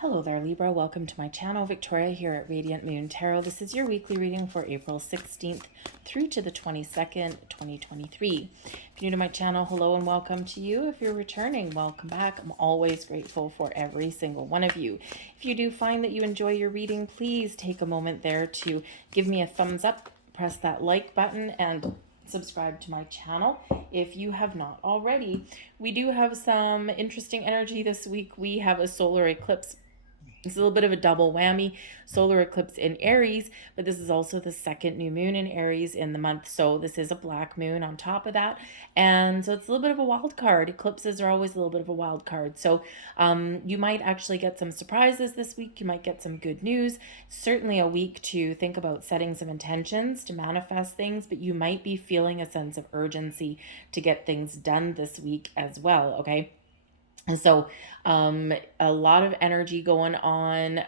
Hello there, Libra. Welcome to my channel. Victoria here at Radiant Moon Tarot. This is your weekly reading for April 16th through to the 22nd, 2023. If you're new to my channel, hello and welcome to you. If you're returning, welcome back. I'm always grateful for every single one of you. If you do find that you enjoy your reading, please take a moment there to give me a thumbs up, press that like button, and subscribe to my channel if you have not already. We do have some interesting energy this week. We have a solar eclipse. It's a little bit of a double whammy, solar eclipse in Aries, but this is also the second new moon in Aries in the month. So this is a black moon on top of that. And so it's a little bit of a wild card. Eclipses are always a little bit of a wild card. So you might actually get some surprises this week. You might get some good news. Certainly a week to think about setting some intentions to manifest things, but you might be feeling a sense of urgency to get things done this week as well, okay? And so a lot of energy going on,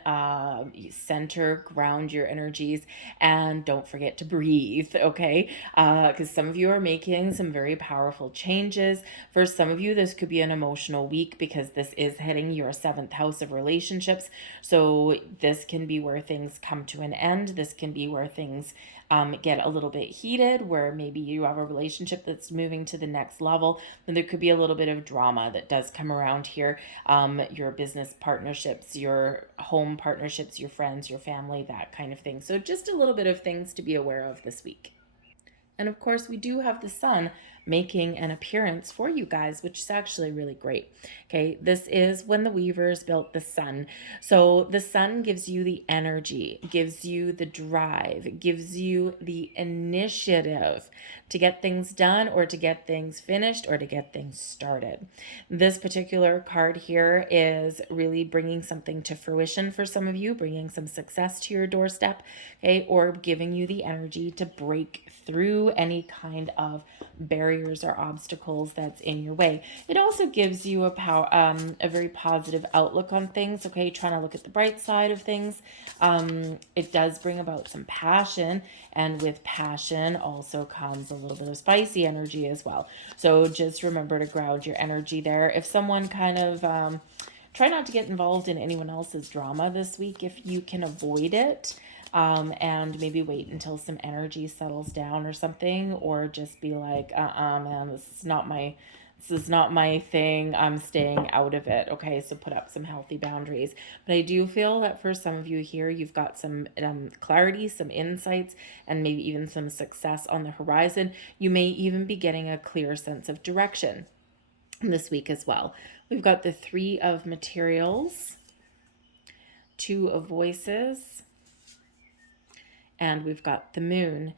center, ground your energies, and don't forget to breathe, okay? Because some of you are making some very powerful changes. For some of you, this could be an emotional week because this is hitting your seventh house of relationships. So this can be where things come to an end. This can be where things get a little bit heated, where maybe you have a relationship that's moving to the next level, and there could be a little bit of drama that does come around here. Your business partnerships, your home partnerships, your friends, your family, that kind of thing. So just a little bit of things to be aware of this week. And of course, we do have the sun making an appearance for you guys, which is actually really great. Okay, this is when the weavers built the sun. So the sun gives you the energy, gives you the drive, gives you the initiative to get things done or to get things finished or to get things started. This particular card here is really bringing something to fruition for some of you, bringing some success to your doorstep, okay, or giving you the energy to break through any kind of barriers or obstacles that's in your way. It also gives you a very positive outlook on things, okay, trying to look at the bright side of things. It does bring about some passion, and with passion also comes a little bit of spicy energy as well. So just remember to ground your energy there. If someone kind of try not to get involved in anyone else's drama this week if you can avoid it. And maybe wait until some energy settles down or something, or just be like, man, this is not my thing. I'm staying out of it. Okay, so put up some healthy boundaries. But I do feel that for some of you here, you've got some clarity, some insights, and maybe even some success on the horizon. You may even be getting a clear sense of direction this week as well. We've got the Three of Materials, Two of Voices, and we've got the moon,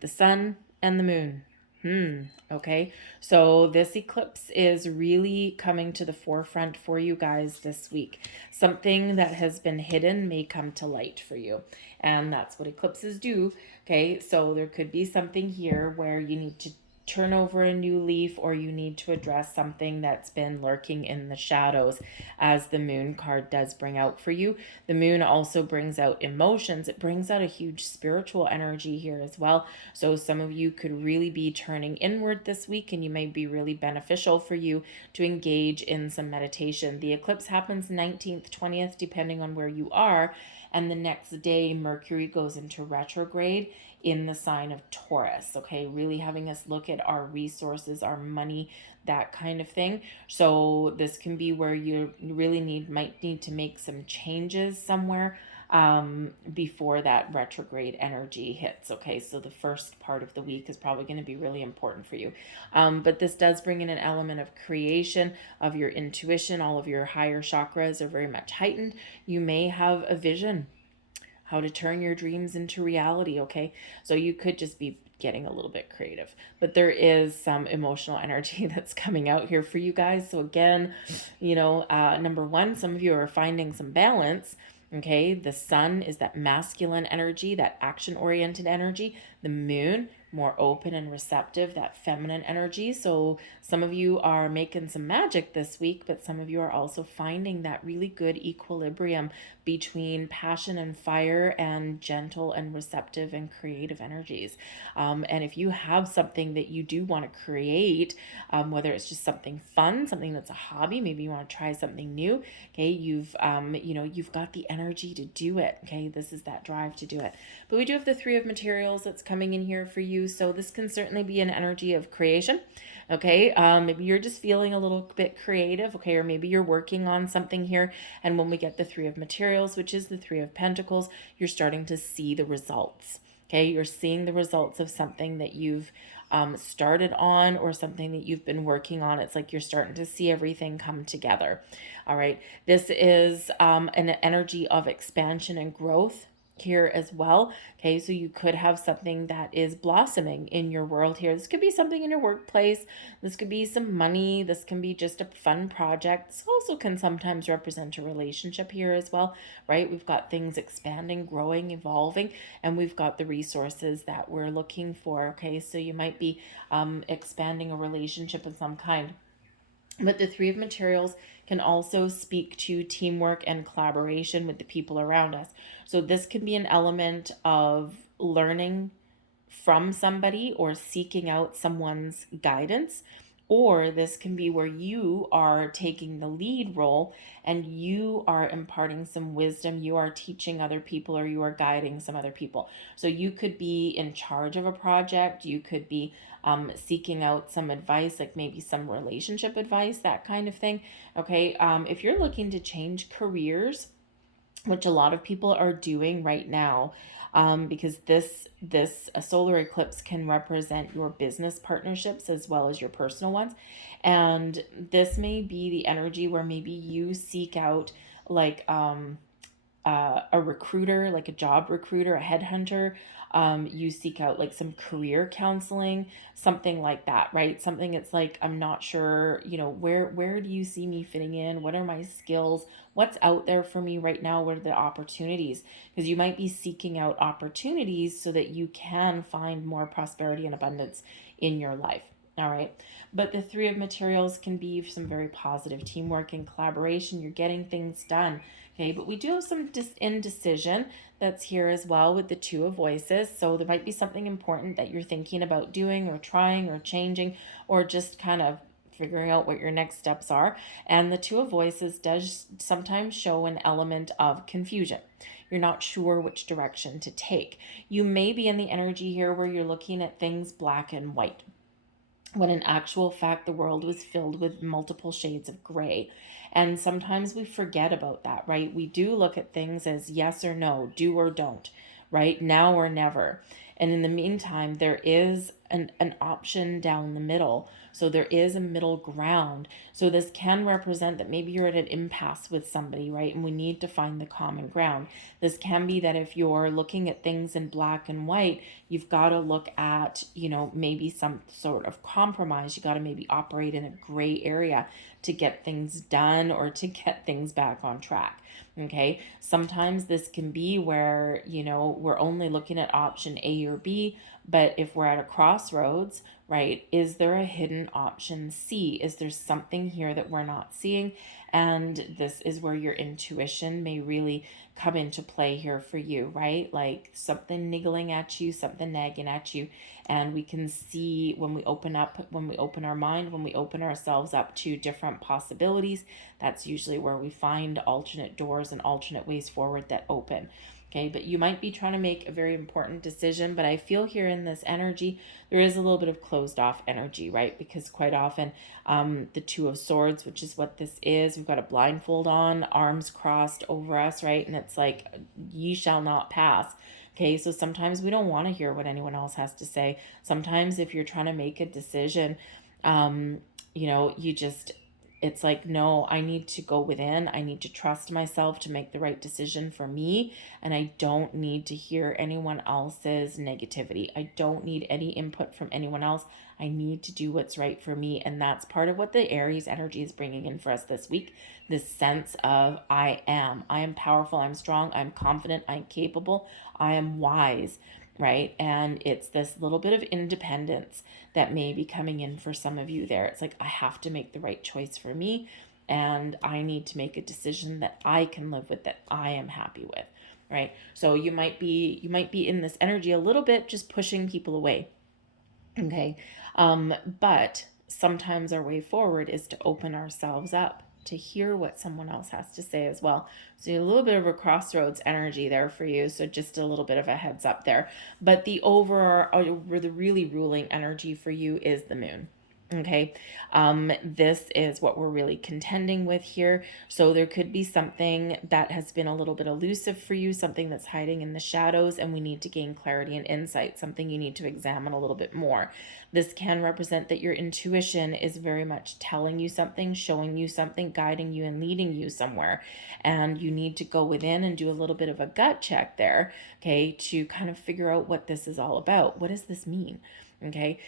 the sun, and the moon. Okay, so this eclipse is really coming to the forefront for you guys this week. Something that has been hidden may come to light for you, and that's what eclipses do. Okay, so there could be something here where you need to turn over a new leaf, or you need to address something that's been lurking in the shadows, as the moon card does bring out for you. The moon also brings out emotions. It brings out a huge spiritual energy here as well. So some of you could really be turning inward this week, and you may be really beneficial for you to engage in some meditation. The eclipse happens 19th, 20th, depending on where you are. And the next day, Mercury goes into retrograde in the sign of Taurus, okay? Really having us look at our resources, our money, that kind of thing. So this can be where you really might need to make some changes somewhere before that retrograde energy hits, okay? So the first part of the week is probably going to be really important for you. But this does bring in an element of creation, of your intuition. All of your higher chakras are very much heightened. You may have a vision, how to turn your dreams into reality, okay? So you could just be getting a little bit creative, but there is some emotional energy that's coming out here for you guys. So again, number one, some of you are finding some balance. Okay, the sun is that masculine energy, that action-oriented energy. The moon more open and receptive, that feminine energy. So some of you are making some magic this week, but some of you are also finding that really good equilibrium between passion and fire and gentle and receptive and creative energies. And if you have something that you do want to create, whether it's just something fun, something that's a hobby, maybe you want to try something new, okay, you've got the energy to do it. Okay, this is that drive to do it. But we do have the Three of Materials that's coming in here for you, so this can certainly be an energy of creation. Okay, maybe you're just feeling a little bit creative, okay, or maybe you're working on something here, and when we get the Three of Materials, which is the Three of Pentacles, you're starting to see the results. Okay, you're seeing the results of something that you've started on, or something that you've been working on. It's like you're starting to see everything come together. All right, this is an energy of expansion and growth here as well. Okay, so you could have something that is blossoming in your world here. This could be something in your workplace. This could be some money. This can be just a fun project. This also can sometimes represent a relationship here as well, right? We've got things expanding, growing, evolving, and we've got the resources that we're looking for. Okay, so you might be expanding a relationship of some kind. But the Three of Materials can also speak to teamwork and collaboration with the people around us. So this can be an element of learning from somebody or seeking out someone's guidance. Or this can be where you are taking the lead role and you are imparting some wisdom, you are teaching other people, or you are guiding some other people. So you could be in charge of a project, you could be seeking out some advice, like maybe some relationship advice, that kind of thing. Okay, if you're looking to change careers, which a lot of people are doing right now, because this a solar eclipse can represent your business partnerships as well as your personal ones, and this may be the energy where maybe you seek out like a recruiter, like a job recruiter, a headhunter. You seek out like some career counseling, something like that, right? Something it's like, I'm not sure, where do you see me fitting in? What are my skills? What's out there for me right now? What are the opportunities? Because you might be seeking out opportunities so that you can find more prosperity and abundance in your life. All right. But the Three of Materials can be some very positive teamwork and collaboration. You're getting things done. Okay, but we do have some indecision that's here as well with the Two of Voices. So there might be something important that you're thinking about doing or trying or changing, or just kind of figuring out what your next steps are. And the Two of Voices does sometimes show an element of confusion. You're not sure which direction to take. You may be in the energy here where you're looking at things black and white, when in actual fact the world was filled with multiple shades of gray. And sometimes we forget about that, right? We do look at things as yes or no, do or don't, right? Now or never. And in the meantime, there is an option down the middle. So there is a middle ground. So this can represent that maybe you're at an impasse with somebody, right? And we need to find the common ground. This can be that if you're looking at things in black and white, you've got to look at, maybe some sort of compromise. You got to maybe operate in a gray area to get things done or to get things back on track. Okay, sometimes this can be where, we're only looking at option A or B, but if we're at a crossroads, right, is there a hidden option C? Is there something here that we're not seeing? And this is where your intuition may really come into play here for you, right? Like something niggling at you, something nagging at you. And we can see when we open our mind, when we open ourselves up to different possibilities, that's usually where we find alternate doors and alternate ways forward that open. Okay, but you might be trying to make a very important decision, but I feel here in this energy, there is a little bit of closed off energy, right? Because quite often the Two of Swords, which is what this is, we've got a blindfold on, arms crossed over us, right? And it's like, ye shall not pass. Okay, so sometimes we don't want to hear what anyone else has to say. Sometimes if you're trying to make a decision, it's like, no, I need to go within. I need to trust myself to make the right decision for me. And I don't need to hear anyone else's negativity. I don't need any input from anyone else. I need to do what's right for me. And that's part of what the Aries energy is bringing in for us this week. This sense of I am powerful. I'm strong. I'm confident. I'm capable. I am wise. right? And it's this little bit of independence that may be coming in for some of you there. It's like, I have to make the right choice for me, and I need to make a decision that I can live with, that I am happy with, right? So you might be in this energy a little bit, just pushing people away. Okay. But sometimes our way forward is to open ourselves up to hear what someone else has to say as well. So a little bit of a crossroads energy there for you. So just a little bit of a heads up there. But the the really ruling energy for you is the moon. Okay. This is what we're really contending with here. So there could be something that has been a little bit elusive for you, something that's hiding in the shadows, and we need to gain clarity and insight, something you need to examine a little bit more. This can represent that your intuition is very much telling you something, showing you something, guiding you and leading you somewhere. And you need to go within and do a little bit of a gut check there, okay, to kind of figure out what this is all about. What does this mean? Okay.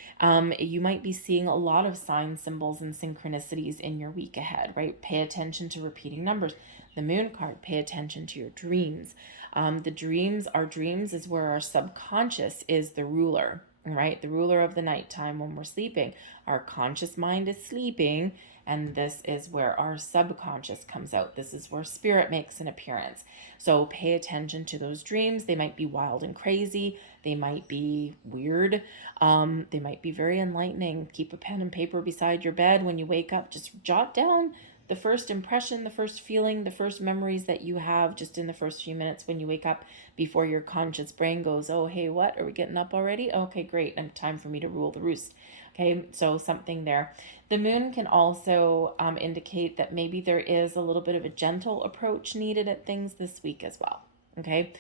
You might be seeing a lot of signs, symbols, and synchronicities in your week ahead, right? Pay attention to repeating numbers. The moon card, pay attention to your dreams. Our dreams is where our subconscious is the ruler, right? The ruler of the nighttime when we're sleeping. Our conscious mind is sleeping, and this is where our subconscious comes out. This is where spirit makes an appearance. So pay attention to those dreams. They might be wild and crazy. They might be weird. They might be very enlightening. Keep a pen and paper beside your bed when you wake up. Just jot down the first impression, the first feeling, the first memories that you have just in the first few minutes when you wake up, before your conscious brain goes, oh, hey, what? Are we getting up already? Okay, great. And time for me to rule the roost. Okay, so something there. The moon can also indicate that maybe there is a little bit of a gentle approach needed at things this week as well. Okay,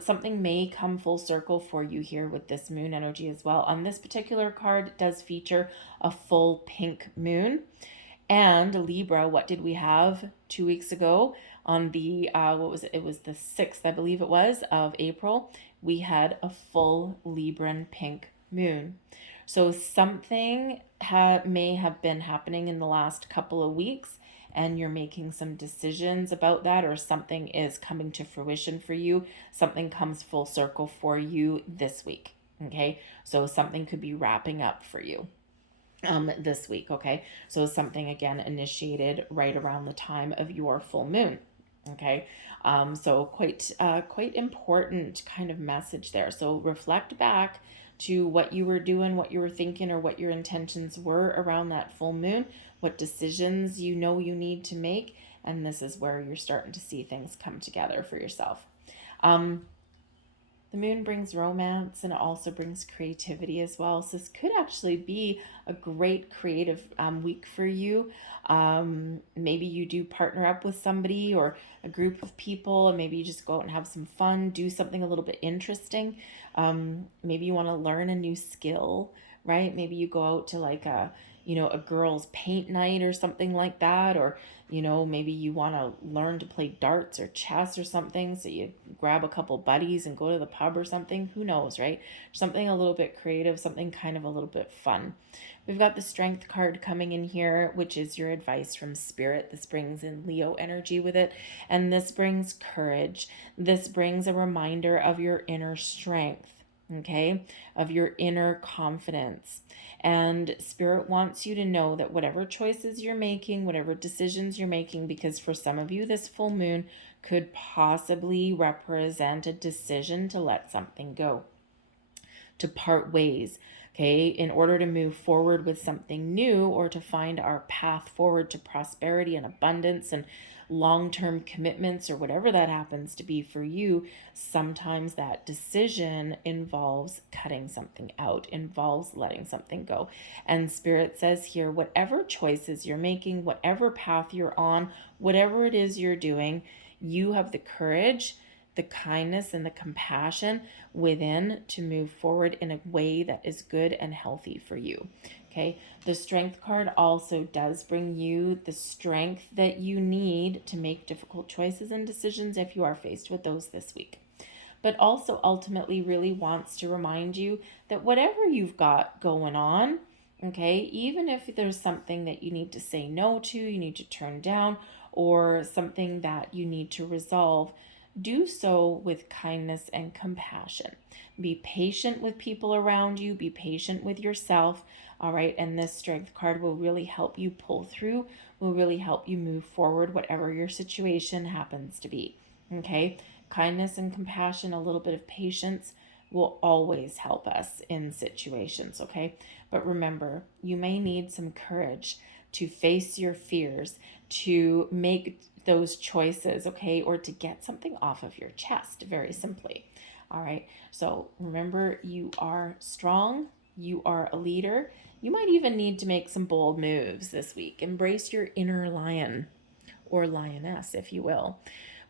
something may come full circle for you here with this moon energy as well. On this particular card, it does feature a full pink moon. And Libra, what did we have 2 weeks ago on the, what was it? It was the 6th, I believe it was, of April. We had a full Libran pink moon. So something may have been happening in the last couple of weeks, and you're making some decisions about that, or something is coming to fruition for you. Something comes full circle for you this week. Okay. So something could be wrapping up for you this week. Okay. So something again initiated right around the time of your full moon. Okay. So quite important kind of message there. So reflect back to what you were doing, what you were thinking, or what your intentions were around that full moon, what decisions you know you need to make. And this is where you're starting to see things come together for yourself. The moon brings romance, and it also brings creativity as well. So this could actually be a great creative week for you. Maybe you do partner up with somebody or a group of people, and maybe you just go out and have some fun, do something a little bit interesting. Maybe you want to learn a new skill, right? Maybe you go out to like a girls' paint night or something like that, or maybe you want to learn to play darts or chess or something, so you grab a couple buddies and go to the pub or something. Who knows, right? Something a little bit creative, something kind of a little bit fun. We've got the Strength card coming in here, which is your advice from Spirit. This brings in Leo energy with it, and this brings courage. This brings a reminder of your inner strength, okay, of your inner confidence. And Spirit wants you to know that whatever choices you're making, whatever decisions you're making, because for some of you, this full moon could possibly represent a decision to let something go, to part ways, okay, in order to move forward with something new, or to find our path forward to prosperity and abundance and long-term commitments, or whatever that happens to be for you. Sometimes that decision involves cutting something out, involves letting something go. And Spirit says here, whatever choices you're making, whatever path you're on, whatever it is you're doing, you have the courage, the kindness, and the compassion within to move forward in a way that is good and healthy for you. Okay, the Strength card also does bring you the strength that you need to make difficult choices and decisions if you are faced with those this week. But also ultimately really wants to remind you that whatever you've got going on, okay, even if there's something that you need to say no to, you need to turn down, or something that you need to resolve, do so with kindness and compassion. Be patient with people around you. Be patient with yourself. All right. And this strength card will really help you pull through, will really help you move forward, whatever your situation happens to be. Okay. Kindness and compassion, a little bit of patience will always help us in situations. Okay. But remember, you may need some courage to face your fears, to make those choices, okay, or to get something off of your chest, very simply. All right. So remember, you are strong. You are a leader. You might even need to make some bold moves this week. Embrace your inner lion or lioness, if you will.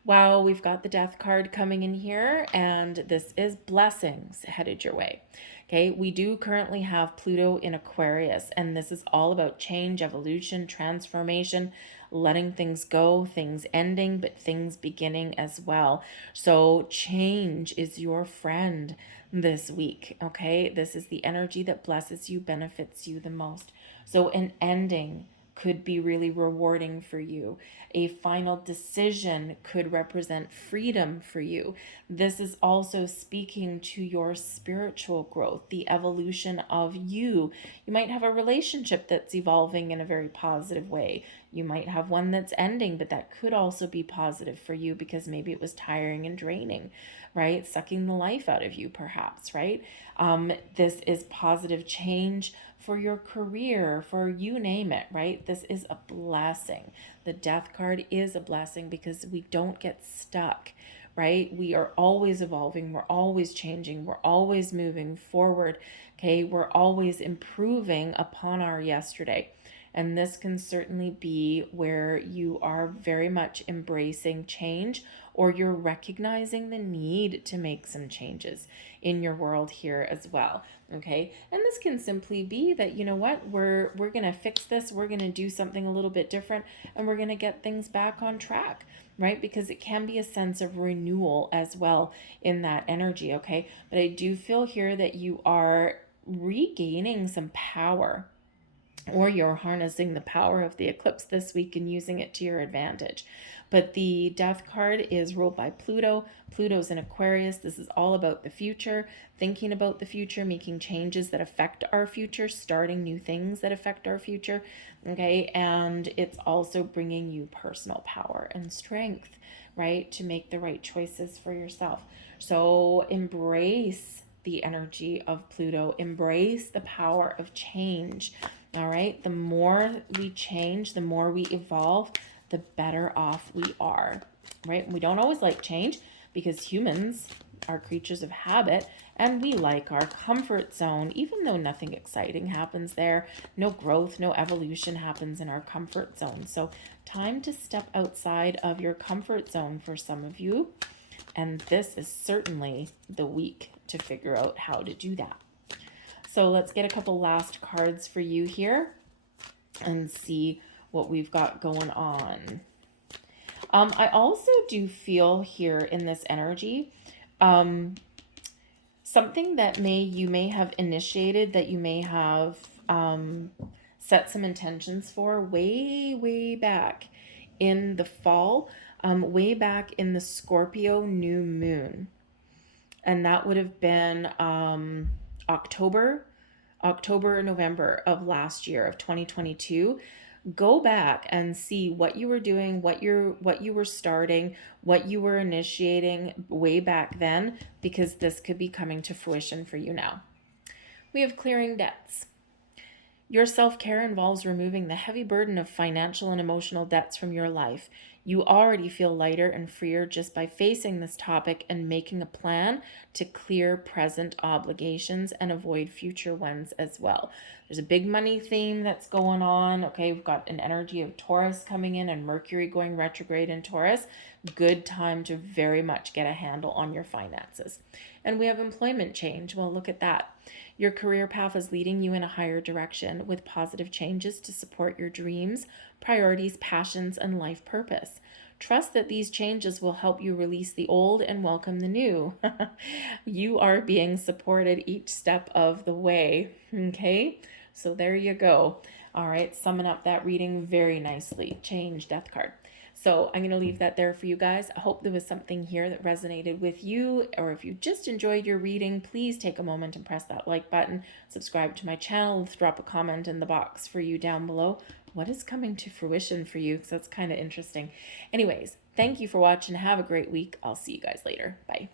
Wow, we've got the death card coming in here, and this is blessings headed your way. Okay, we do currently have Pluto in Aquarius, and this is all about change, evolution, transformation, letting things go, things ending, but things beginning as well. So change is your friend this week. Okay, this is the energy that blesses you, benefits you the most. So an ending could be really rewarding for you. A final decision could represent freedom for you. This is also speaking to your spiritual growth, the evolution of you. You might have a relationship that's evolving in a very positive way. You might have one that's ending, but that could also be positive for you because maybe it was tiring and draining, right? Sucking the life out of you, perhaps, right? This is positive change for your career, for you name it, right? This is a blessing. The death card is a blessing because we don't get stuck, right? We are always evolving. We're always changing. We're always moving forward. Okay. We're always improving upon our yesterday. And this can certainly be where you are very much embracing change, or you're recognizing the need to make some changes in your world here as well. Okay. And this can simply be that, you know what, we're going to fix this. We're going to do something a little bit different, and we're going to get things back on track, right? Because it can be a sense of renewal as well in that energy. Okay. But I do feel here that you are regaining some power, or you're harnessing the power of the eclipse this week and using it to your advantage. But the death card is ruled by Pluto. Pluto's in Aquarius. This is all about the future, thinking about the future, making changes that affect our future, starting new things that affect our future. Okay. And it's also bringing you personal power and strength, right, to make the right choices for yourself. So embrace the energy of Pluto, embrace the power of change. All right. The more we change, the more we evolve, the better off we are, right? We don't always like change because humans are creatures of habit, and we like our comfort zone, even though nothing exciting happens there. No growth, no evolution happens in our comfort zone. So time to step outside of your comfort zone for some of you. And this is certainly the week to figure out how to do that. So let's get a couple last cards for you here and see what we've got going on. I also do feel here in this energy, something that you may have initiated, that you may have set some intentions for way back in the fall, way back in the Scorpio new moon. And that would have been October or November of last year, of 2022. Go back and see what you were doing, what you were starting, what you were initiating way back then, because this could be coming to fruition for you now. We have clearing debts. Your self-care involves removing the heavy burden of financial and emotional debts from your life. You already feel lighter and freer just by facing this topic and making a plan to clear present obligations and avoid future ones as well. There's a big money theme that's going on. Okay, we've got an energy of Taurus coming in and Mercury going retrograde in Taurus. Good time to very much get a handle on your finances. And we have employment change. Well, look at that. Your career path is leading you in a higher direction with positive changes to support your dreams, priorities, passions, and life purpose. Trust that these changes will help you release the old and welcome the new. You are being supported each step of the way. Okay, so there you go. All right, summing up that reading very nicely. Change, death card. So I'm going to leave that there for you guys. I hope there was something here that resonated with you, or if you just enjoyed your reading, please take a moment and press that like button, subscribe to my channel, drop a comment in the box for you down below. What is coming to fruition for you? Because that's kind of interesting. Anyways, thank you for watching. Have a great week. I'll see you guys later. Bye.